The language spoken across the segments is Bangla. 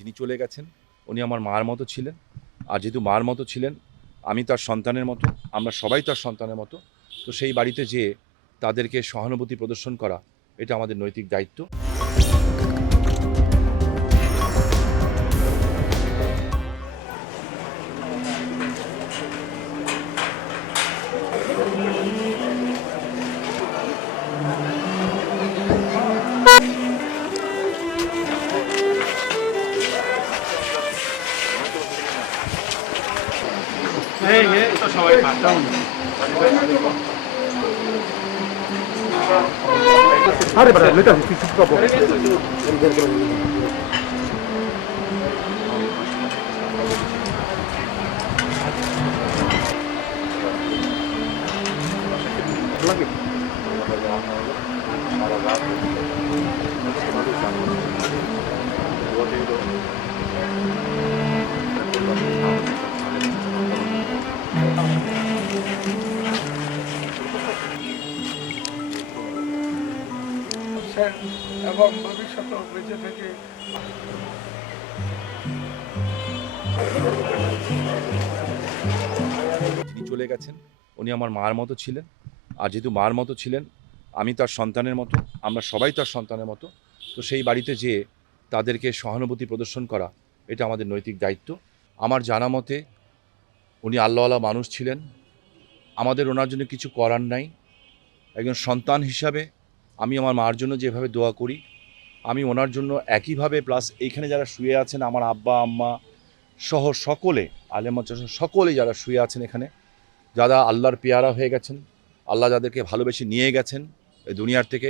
যিনি চলে গেছেন, উনি আমার মার মতো ছিলেন। আর যেহেতু মার মতো ছিলেন, আমি তার সন্তানের মতো, আমরা সবাই তার সন্তানের মতো। তো সেই বাড়িতে যেয়ে তাদেরকে সহানুভূতি প্রদর্শন করা, এটা আমাদের নৈতিক দায়িত্ব। 네, 예. 또 저와의 만남. 아래 봐라, 내가 뒤집어 봐. Thank you. স্যার এবং ভবিষ্যতেও বেঁচে থেকে চলে গেছেন, উনি আমার মার মতো ছিলেন। আর যেহেতু মার মতো ছিলেন, আমি তার সন্তানের মতো, আমরা সবাই তার সন্তানের মতো। তো সেই বাড়িতে যেয়ে তাদেরকে সহানুভূতি প্রদর্শন করা, এটা আমাদের নৈতিক দায়িত্ব। আমার জানা মতে, উনি আল্লাহওয়ালা মানুষ ছিলেন। আমাদের ওনার জন্য কিছু করার নাই। একজন সন্তান হিসাবে আমি আমার মার জন্য যেভাবে দোয়া করি, আমি ওনার জন্য একইভাবে প্লাস এইখানে যারা শুয়ে আছেন, আমার আব্বা, আম্মা সহ সকলে, আলেমা সকলে যারা শুয়ে আছেন এখানে, যারা আল্লাহর পেয়ারা হয়ে গেছেন, আল্লাহ যাদেরকে ভালোবেসে নিয়ে গেছেন এই দুনিয়ার থেকে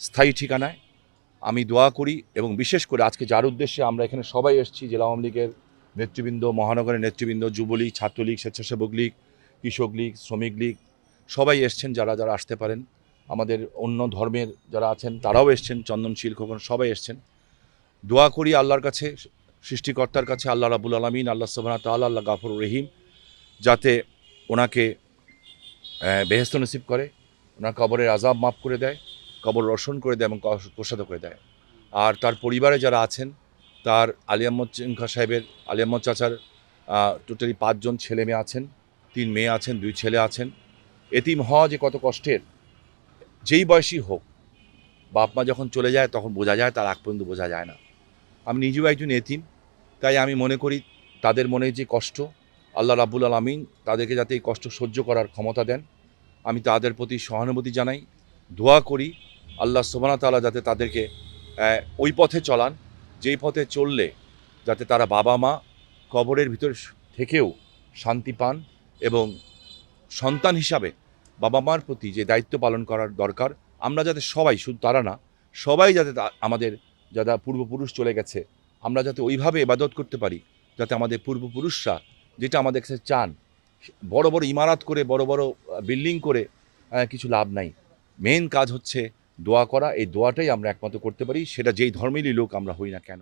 স্থায়ী ঠিকানায়, আমি দোয়া করি এবং বিশেষ করে আজকে যার উদ্দেশ্যে আমরা এখানে সবাই এসেছি, জেলা আওয়ামী লীগের নেতৃবৃন্দ, মহানগরের নেতৃবৃন্দ, যুবলীগ, ছাত্রলীগ, স্বেচ্ছাসেবক লীগ, কৃষক লীগ, শ্রমিক লীগ, সবাই এসছেন, যারা যারা আসতে পারেন। আমাদের অন্য ধর্মের যারা আছেন, তারাও এসছেন চন্দনশীল খোকন, সবাই এসছেন। দোয়া করি আল্লাহর কাছে, সৃষ্টিকর্তার কাছে, আল্লাহ রাবুল আলমিন, আল্লাহ সবনা তাল্লাহ আল্লাহ গাফর রহিম, যাতে ওনাকে বেহেস্ত নসিব করে, ওনার কবরের আজাব মাফ করে দেয়, কবর রোশন করে দেয় এবং প্রসাদ করে দেয়। আর তার পরিবারে যারা আছেন, তার আলী আলিয়াম্মদ চিংখা সাহেবের, আলী আলিয়াম্মদ চাচার টোটালি পাঁচজন ছেলে মেয়ে আছেন, তিন মেয়ে আছেন, দুই ছেলে আছেন। এতিম হওয়া যে কত কষ্টের যেই বয়সী হোক, বাপ মা যখন চলে যায় তখন বোঝা যায় তার আগ পর্যন্ত বোঝা যায় না। আমি নিজেও একজন এতিম, তাই আমি মনে করি তাদের মনে যে কষ্ট, আল্লাহ রাব্বুল আলমিন তাদেরকে যাতে এই কষ্ট সহ্য করার ক্ষমতা দেন, আমি তাদের প্রতি সহানুভূতি জানাই, দোয়া করি, আল্লাহ সোবানা তালা যাতে তাদেরকে ওই পথে চলান, যেই পথে চললে যাতে তারা বাবা মা কবরের ভিতর থেকেও শান্তি পান এবং সন্তান হিসাবে বাবা মার প্রতি যে দায়িত্ব পালন করার দরকার, আমরা যাতে সবাই, শুধু তারা না, সবাই যাতে আমাদের যারা পূর্বপুরুষ চলে গেছে, আমরা যাতে ওইভাবে এবাদত করতে পারি, যাতে আমাদের পূর্বপুরুষরা যেটা আমাদের কাছে চান, বড় বড় ইমারত করে, বড় বড় বিল্ডিং করে কিছু লাভ নাই। মেন কাজ হচ্ছে দোয়া করা, এই দোয়াটাই আমরা একমাত্র করতে পারি, সেটা যেই ধর্মেরই লোক আমরা হই না কেন।